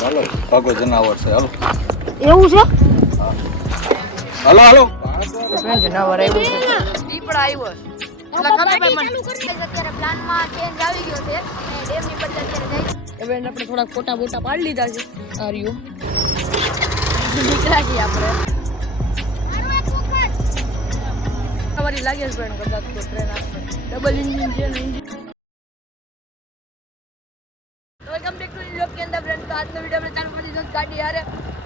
હાલો ભાગો જનાવર છે હાલો. એવું છે? હાલો હાલો. જનાવર આવ્યું છે. દીપડા આવ્યો છે એટલે ખબર ભાઈ મને અત્યારે પ્લાનમાં ચેન્જ આવી ગયો છે. અને ડેમની અત્યારે જાય હવે આપણે થોડાક ફોટા બોટા પાડી લીધા છે. આ રહ્યું. નીકળ્યા છીએ આપણે. તમારી લાગે છે તો ટ્રેન ડબલ ઇન્જિન છે ને ઇન્જિન વેલકમ બેક ટુ લોક કે અંદર ફ્રેન્ડ તો આજનો વિડિયો આપણે ચાલુ કરી દીધો છે ગાડી હારે.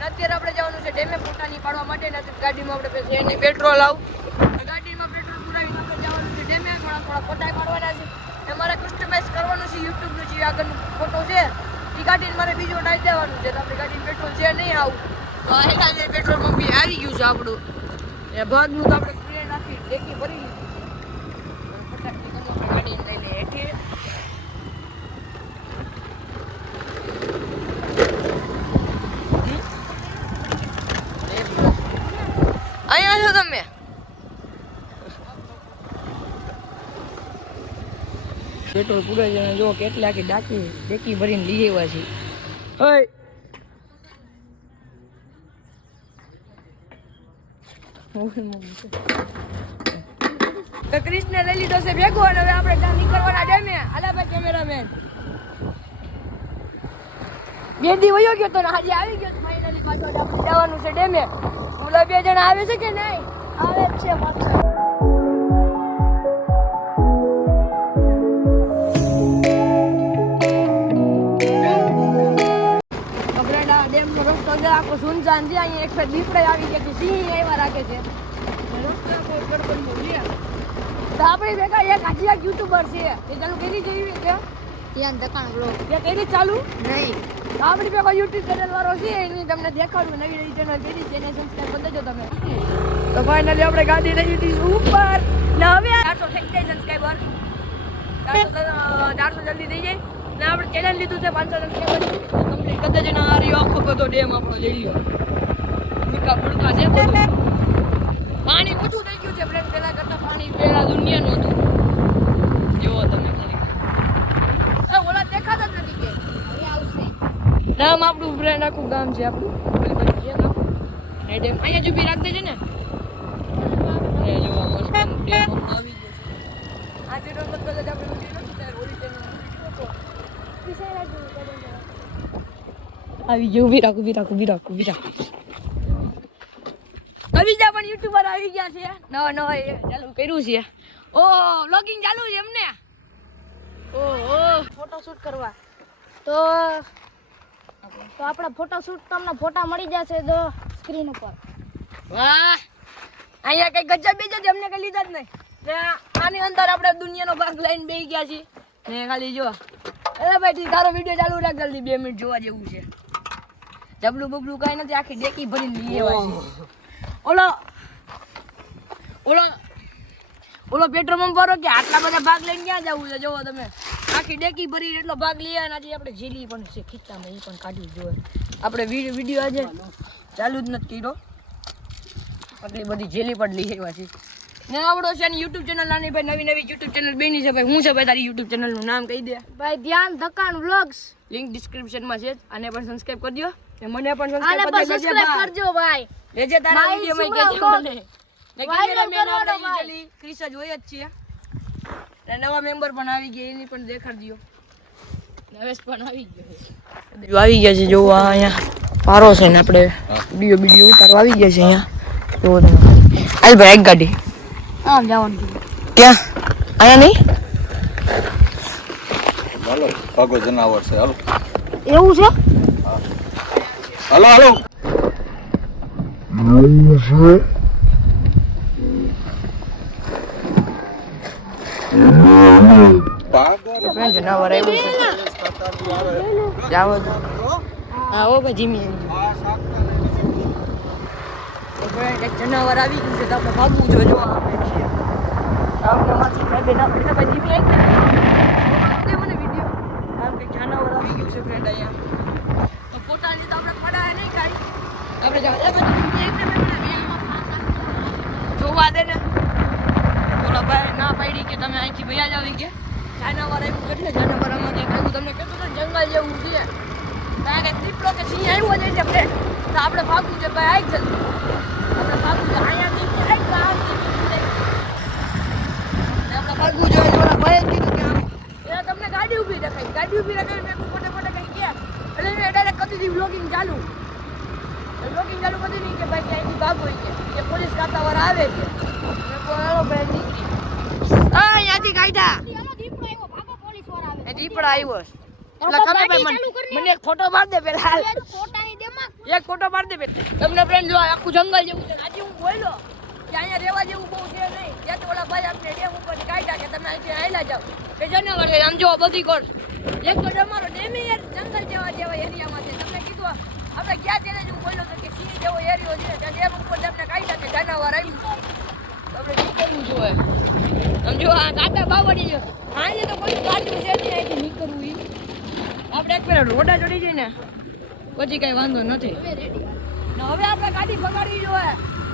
અત્યારે આપણે જવાનું છે ડેમે ફોટા ની પાડવા માટે નથી ગાડીમાં આપણે પછી એની પેટ્રોલ આવ. ગાડીમાં પેટ્રોલ પુરાવીને આપણે જવાનું છે ડેમે, થોડા થોડા ફોટા પાડવાના છે. ને મારે કસ્ટમાઇઝ કરવાનું છે યુટ્યુબનું જે આગળનું ફોટો છે એ ગાડીને મારે બીજો ટાઈ દેવાનું છે, તો આપણી ગાડીમાં પેટ્રોલ છે નહીં આવું. તો જે પેટ્રોલ પંપ આવી ગયું છે આપણું. એ ભાગનું તો આપણે ટ્રેન નાખી ડેકી ભરી છે ફટાકથી ગમે આપણે ગાડીને લઈને હેઠી અહીંયા છો તમે પેટ્રોલ પૂરે છે જો કેટલા આખી ડાકી ડેકી ભરીને લઈ આવ્યા છે તો લઈ લીધો છે ભેગો અને હવે આપણે ત્યાં નીકળવાના ડેમે આલા ભાઈ કેમેરામેન. બે દી વયો ગયો તો ને આજે આવી ગયો ફાઇનલી પાછો જવાનું છે ડેમે. ઓલા બે જણા આવે છે કે નહીં? આવે છે રસ્તો છે આખો સુનસાન છે અહીંયા એક દીપડે આવી ગયા છે સિંહ આવ્યા રાખે છે. તો આપણે ભેગા એક હજી એક યુટ્યુબર છે. એ ચાલુ કેરી જેવી છે ત્યાં દકાણ બ્લોગ તે કરી ચાલુ? નહીં. તો આપણી ભેગા યુટ્યુબ ચેનલ વાળો છે એની તમને દેખાડું નવી નવી ચેનલ કરી છે એને સબસ્ક્રાઇબ કરી દેજો તમે. તો ફાઇનલી આપણે ગાડી લઈ લીધી ઉપર. ને હવે ચારસો થઈ જાય સબસ્ક્રાઈબર ચારસો જલ્દી થઈ જાય. ને આપણે ચેનલ લીધું છે પાંચસો સબસ્ક્રાઈબર કમ્પ્લીટ કરી દેજો ને આ રહ્યો આખો બધો ડેમ આપણો જઈ લ્યો. મીઠા પડતા છે પાણી ઓછું થઈ ગયું છે ફ્રેન્ડ પહેલાં કરતા પાણી પહેલાં દુનિયાનું હતું. જુઓ તમે ખાલી. ઓલા દેખાતા નથી કે. આવશે. નામ આપણું ફ્રેન્ડ આખું ગામ છે આપણું. ડેમ અહીંયા જ રાખ દેજે ને એ જોવા મસ્ત આમ ડેમ આમ આવી ગયો છે આજે તો મત કદાચ આપણે ઊભી નથી ત્યારે ઓલી ડેમ આવી ગયો ઊભી રાખ ઊભી રાખ ઊભી રાખ ઊભી રાખ. કવિતા પણ યુટ્યુબર આવી ગયા છે. નવા નવા એ ચાલુ કર્યું છે. ઓ વ્લોગિંગ ચાલુ છે એમને? ઓ ઓ ફોટોશૂટ કરવા. તો તો આપણા ફોટોશૂટ તમને ફોટા મળી જશે તો સ્ક્રીન ઉપર. વાહ. અહીંયા કઈ ગજબ બીજે જ અમને કઈ લીધા જ નહીં. ને આની અંદર આપણે દુનિયાનો ભાગ લઈને બેસી ગયા છીએ. ને ખાલી જો. અરે ભાઈ તારો વીડિયો ચાલુ રાખ જલ્દી બે મિનિટ જોવા જેવું છે. જબલું બબલું કઈ નથી આખી ડેકી ભરીને લઈ આવ્યા છે. ઓલો ઓલો ઓલો પેટ્રોલ પંપ વાળો કે આટલા બધા ભાગ લઈને ક્યાં જવું છે? જોવો તમે. આખી ડેકી ભરીને એટલો ભાગ લઈ આવ્યા અને આજે આપણે ઝીલી પણ છે ખીચામાં એ પણ કાઢ્યું જોઈએ આપણે વીડિયો આજે ચાલુ જ નથી કર્યો. આટલી બધી જેલી પણ લઈ આવ્યા છે. ને આપણો છે ને યુટ્યુબ ચેનલ નાની ભાઈ નવી નવી યુટ્યુબ ચેનલ બેની છે ભાઈ. હું છે ભાઈ તારી યુટ્યુબ ચેનલનું નામ કહી દે. ભાઈ ધ્યાન ધકાન વ્લોગ્સ. લિંક ડિસ્ક્રિપ્શનમાં છે. આને પણ સબસ્ક્રાઇબ કરી દો ને મને પણ સબસ્ક્રાઇબ કરી દેજો સબસ્ક્રાઇબ કરજો ભાઈ. લેજે તારા વિડિયો કહેજો vlog. ને cameraman કરવાનો ભાઈ. usually ક્રિસ જ હોય જ છીએ ને નવા મેમ્બર પણ આવી ગયા એની પણ દેખાડજો. નવેશ પણ આવી ગયો આવી ગયા છે જોવા અહીંયા. પારો છે ને આપણે. વિડિયો વિડિયો ઉતારવા આવી ગયા છે અહીંયા. જોવો તમે. આલ ભાઈ એક ગાડી. હા જવાનું ક્યાં? અહીંયા નહીં? હાલો ભાગો જનાવર છે હાલો. એવું છે? હાલો હાલો જનાવર આવ્યું જનાવર આવી ગયું છે તો આપણે ભાગવું જોઈએ જો આપણે આપણે જીમી આવી મને આવી ગયું છે ફ્રેન્ડ તો ફોટા લીધા આપણે પડાય નહીં કાંઈ આપણે જાવ આવી દે ને. ઓલા ભાઈ ના પાડી કે તમે અહીંથી ભૈયા જાવ ગયા. જાનવર આવ્યું કેટલે જાનવર આમાં દેખાયું. તમને કહેતો હતો જંગલ જવો જ છે ફ્રેન્ડ તો આપણે ભાગવું છે ભાઈ આઈ જલ્દી આપણે ભાગવું છે. અહીંયાથી આઈ તો આમથી આપણે ભાગવું ઓલા ભાઈએ કીધું કે આમ. તમને ગાડી ઊભી રખાઈ ગાડી ઊભી રખાઈ મેં ફોટે ફોટે કઈ ગયા. એટલે મેં ડાયરેક્ટ કરી દીધી વ્લોગિંગ ચાલુ. વ્લોગિંગ ચાલુ કરી દીધી કે ભાઈ ક્યાંયથી ભાગો કે? પોલીસ ખાતાવાળા આવે છે. અહીંયાથી કાઢ્યા. દીપડો આવ્યો મને. કરી મને એક ફોટો પાડ દે પેલા એક ફોટો માર દે તમને ફ્રેન્ડ જો આખું જંગલ જેવું છે. આજે હું બોલ્યો કે અહીંયા રહેવા જેવું બહુ છે નહીં. જ્યાંથી ઓલા ભાઈ આપણે ડેમ ઉપર કાઢ્યા કે તમે અહીંથી હાલ્યા જાઓ. કે ને છે આમ જો બધી કોર એક તો અમારો ડેમી યાર જંગલ જેવા જેવા એરિયામાં છે. આપણે ગયા તેને જ હું બોલ્યો હતો કે સિંહ જેવો એરિયો છે ત્યાં ડેમ ઉપર તમને કાઢ્યા નાખે જાનાવર આવ્યું આપણે શું કરવું જોઈએ સમજો આ કાંટા બાવડી જો આજે તો કોઈ કાઢ્યું છે નહીં અહીંથી નીકળવું ઈ. આપણે એક પેલા રોડા ચડી જઈએ ને પછી કઈ વાંધો નથી. હવે આપણે ગાડી ભગાડવી જોઈએ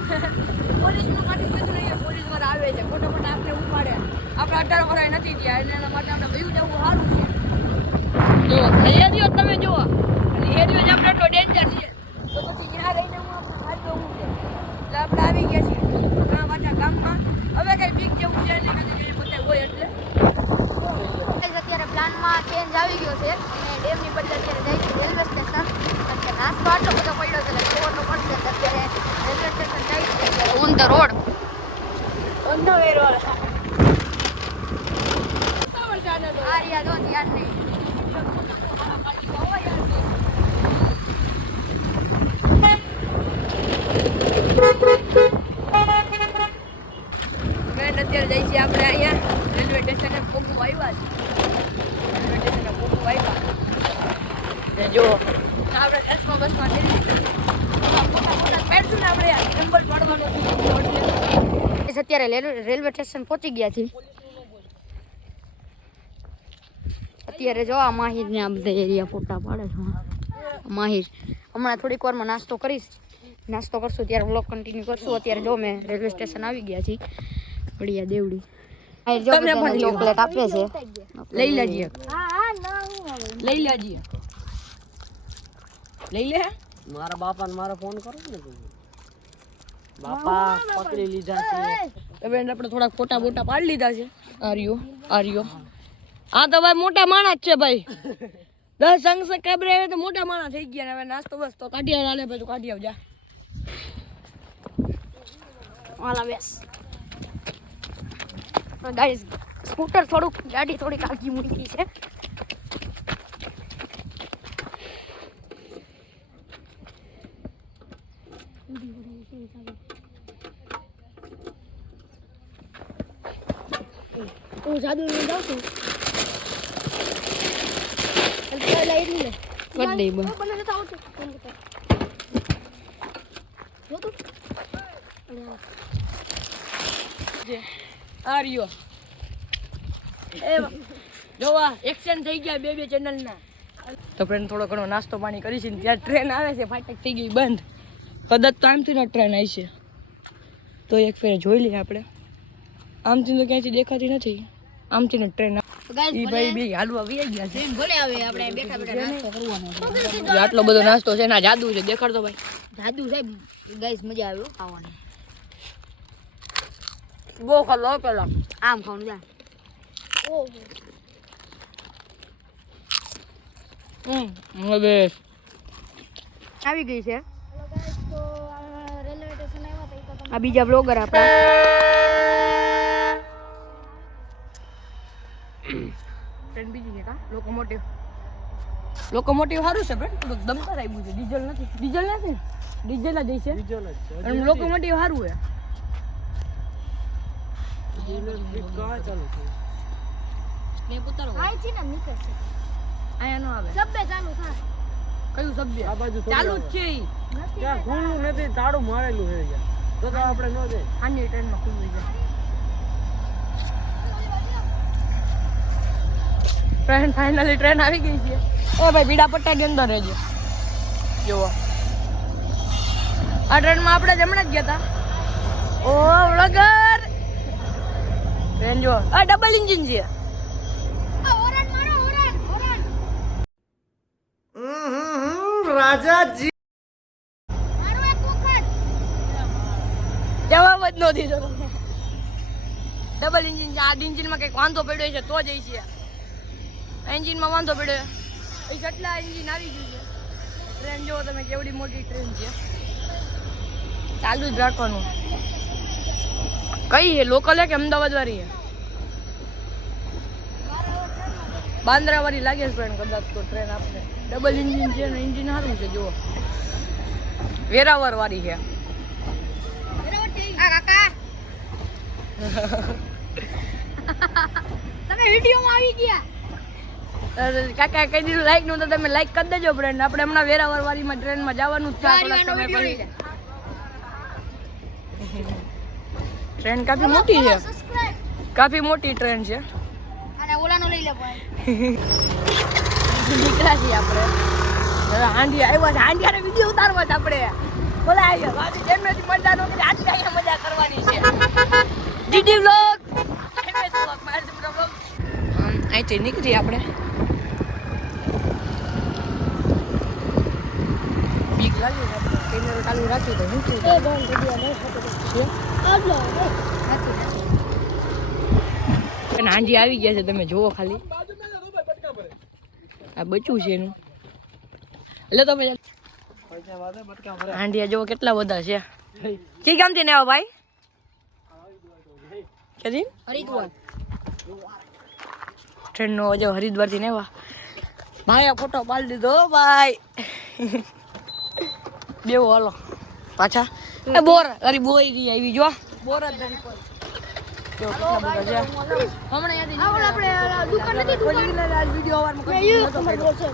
પોલીસનું ગાડી બધું નહીં પોલીસવાળા આવે છે ખોટા ખોટા આપણે ઉપાડે. આપણે અઢાર વર્ષ નથી થયા એટલે એના માટે આપણે ભયું જવું સારું છે. જો એરિયો તમે જુઓ. એરિયો જ આપણે એટલો ડેન્જર છે તો પછી હું આપણે છે એટલે આપણે આવી ગયા છીએ ઘણા પાછા ગામમાં હવે કઈ બીક જેવું છે નહીં કારણ કે પોતે હોય અત્યારે પ્લાનમાં ચેન્જ આવી ગયો છે અને ડેમની પર અત્યારે જાય છે રેલવે સ્ટેશન નાસ્તો આટલો બધો પડ્યો છે એટલે જોવાનો પડશે અત્યારે રેલવે સ્ટેશન જાય છે ઓન રોડ અંધાવેર વાળા આ રહ્યા જો ધ્યાન નહીં ફ્રેન્ડ અત્યારે જઈ છીએ આપણે અહીંયા રેલવે સ્ટેશને પોગું આવ્યા છે. રેલવે સ્ટેશને પોગું આવ્યા જો, આપણે બસમાં બસમાં જઈએ. આપણે નંબર પાડવાનો અત્યારે રેલવે સ્ટેશન પહોંચી ગયા છે. અત્યારે જો આ માહિર ને આ બધા એરિયા ફોટા પાડે છે માહિર, હમણાં થોડીક વારમાં નાસ્તો કરીશ. નાસ્તો કરશું, ત્યારે બ્લોગ કન્ટિન્યુ કરશું. અત્યારે જો મેં રેલવે સ્ટેશન આવી ગયા છીએ બળિયા દેવડી. તમને પણ ચોકલેટ આપે છે. લઈ લેજે. લઈ લેજે. લઈ લે. મારા બાપાને મારો ફોન કરો ને બાપા પકડી લીધા છે. હવે આપણે થોડા ફોટા બોટા પાડી લીધા છે. આર્યો આર્યો. આ તો ભાઈ મોટા માણસ છે ભાઈ. દસ સંગ સબસ્ક્રાઈબર આવે તો મોટા માણસ થઈ ગયા ને હવે નાસ્તો બસ તો કાઢી આવે પછી કાઢી આવજા. વાલા બેસ. ગાઈસ સ્કૂટર થોડુંક ગાડી થોડીક આગી મૂકી છે. હું જાદુ જાઉં છું. લઈ લે કર દે બસ. બને જતા આવતું જો. તું રહ્યો એ જોવા એક્સચેન્જ થઈ ગયા બે બે ચેનલના તો ફ્રેન્ડ થોડો ઘણો નાસ્તો પાણી કરીશું છે ત્યાં ટ્રેન આવે છે ફાટક થઈ ગઈ બંધ. કદાચ તો આમથી ને ટ્રેન આવી છે. તો એક ફેર જોઈ લઈએ આપણે. આમથી તો ક્યાંયથી દેખાતી નથી. આમથી ને ટ્રેન ઈ ભાઈ બી હાલવા વી ગયા છે. ભલે આવે આપણે બેઠા બેઠા નાસ્તો કરવાનો છે. જો આટલો બધો નાસ્તો છે ના જાદુ છે. દેખાડતો ભાઈ. જાદુ સાહેબ ગાઈસ મજા આવ્યો. ખાવાની. બહુ ખાલો પેલા આમ ખાવાનું જા આવી ગઈ છે આ બીજા બ્લોગર આપણા બીજી છે કા લોકોમોટિવ લોકોમોટિવ સારું છે ફ્રેન્ડ થોડુંક દમદાર આવ્યું છે ડીઝલ નથી. ડીઝલ નથી ને? ડીઝલ જ છે બીજો જ છે. અને લોકોમોટિવ સારું છે ઇલેક્ટ્રિક કાં ચાલુ છે સ્નેપ ઉતારો છે ને નીકળશે અહીંયા નો આવે સબ્બે ચાલુ થાય કયું સભ્ય આ બાજુ ચાલુ જ ન ટ્રેન ફાઇનલી ટ્રેન આવી ગઈ છે. ઓ ભાઈ બીડા પટ્ટાની અંદર રહેજો. જુઓ. આ ટ્રેનમાં આપણે જ હમણાં જ ગયા હતા ઓ વ્લોગર જુઓ આ ડબલ ઇન્જિન છે. ઓરન મારો ઓરન ઓરન. જવાબ જ નો દીધો. તમે ડબલ એન્જિન છે. આ એન્જિનમાં કંઈક વાંધો પડ્યો છે તો જ છે. એન્જિનમાં વાંધો પડ્યો એ કેટલા એન્જિન આવી ગયું છે. ટ્રેન જુઓ તમે કેવડી મોટી ટ્રેન છે. ચાલુ જ રાખવાનું. કઈ હે? લોકલ કે અમદાવાદ વાળી હે? બાંદ્રા વાળી લાગે છે ટ્રેન કદાચ તો ટ્રેન આપણે ડબલ ઇન્જિન છે ને ઇન્જિન સારું છે જુઓ. વેરાવર વાળી છે તમે વિડીયોમાં આવી ગયા. અરે કાકા કઈ દીધું? લાઈકનું તો તમે લાઈક કરી દેજો ફ્રેન્ડ આપણે હમણાં વેરાવર વાળીમાં ટ્રેનમાં જવાનું જ છે થોડાક સમય પછી ટ્રેન કાફી મોટી છે? કાફી મોટી ટ્રેન છે. અને ઓલાનો લઈ લે ભાઈ દીકરા છીએ આપણે. હવે હાંડી આવ્યા છે. હાંડિયાને વીડિયો ઉતારવા છે આપણે. બોલા આવ્યા બાકી જ મજા નો કરી આજે અહીંયા મજા કરવાની છે. ડીડી વ્લોગ અહીંથી નીકળી આપણે. બીક લાગી કેમેરો ચાલુ રાખી તો નીકળી હાંડી આવી ગયા છે તમે જુઓ ખાલી. આ બચ્યું છે એનું. એટલે તમે હાંડિયા જુઓ કેટલા બધા છે. કે ગામથી ને આવો ભાઈ? ક્યાંથી હરિદ્વાર. ટ્રેનનો જો હરિદ્વારથી ને આવ્યા ભાઈ આ ફોટો પાડી દીધો ભાઈ. બેવો હાલો. પાછા. એ બોર અરે બોઈ ગઈ આવી જો. બોર જ ધન કોઈ. જો કેટલા બધા છે. હમણાં યાદી આપણે દુકાન નથી લે આજ વિડિયો અવારમાં કોઈ નહોતો કર્યો.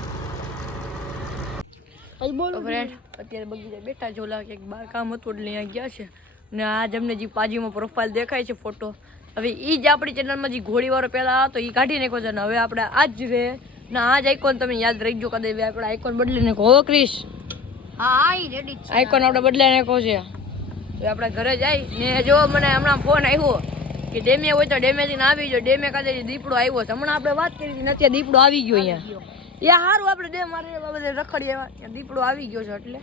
બોલો ફ્રેન્ડ અત્યારે બગીચા બેઠા જોલા કંઈક બાર કામ હતું એટલે અહીંયા ગયા છે. ને આજ અમને જે પાજીમાં પ્રોફાઇલ દેખાય છે ફોટો હવે એ જ આપણી ચેનલમાં જે ઘોડીવાળો પહેલાં હતો એ કાઢી નાખ્યો છે ને હવે આપણે આજ જ રહે ને આ જ આઇકોન તમે યાદ રાખજો કદાચ આપણે આઇકોન બદલી નાખો હો ક્રિશ. હા ઈ રેડી છે. આઇકોન આપણે બદલાઈ નાખ્યો છે. તો આપણે ઘરે જાય. ને જો મને હમણાં ફોન આવ્યો કે ડેમે હોય તો ડેમેથી ના આવી ગયો ડેમે કદાચ દીપડો આવ્યો છે. હમણાં આપણે વાત કરી હતી નથી દીપડો આવી ગયો અહીંયા. યા સારું આપણે ડેમ મારે બધે રખડી એવા. દીપડો આવી ગયો છે એટલે.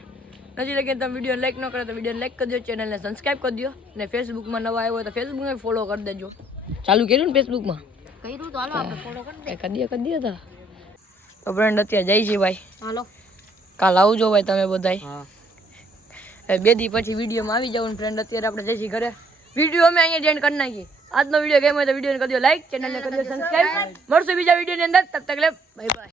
નથી લગી તમે વીડિયો લાઈક ન કરો તો વીડિયો લાઈક કરી દો ચેનલને સબસ્ક્રાઈબ કરી દો. ને ફેસબુકમાં નવા આવ્યો હોય તો ફેસબુકને ફોલો કરી દેજો. ચાલુ કર્યું ને ફેસબુકમાં કર્યું તો હાલો આપણે ફોલો કરી દે કરી દે કરી દે તો. ફ્રેન્ડ અત્યારે જઈશી છે ભાઈ. હાલો. કાલ આવજો ભાઈ તમે બધાય. બે દી પછી વિડીયોમાં આવી જાવ ફ્રેન્ડ અત્યારે આપણે જઈશું ઘરે. વીડિયો અમે અહીંયા જેન્ડ કરી નાખીએ. આજનો વીડિયો ગેમ હોય તો વિડીયોને કરી દો લાઈક ચેનલને કરી દો સબસ્ક્રાઈબ મળશું બીજા વિડીયોની અંદર. તબ તક લે બાય બાય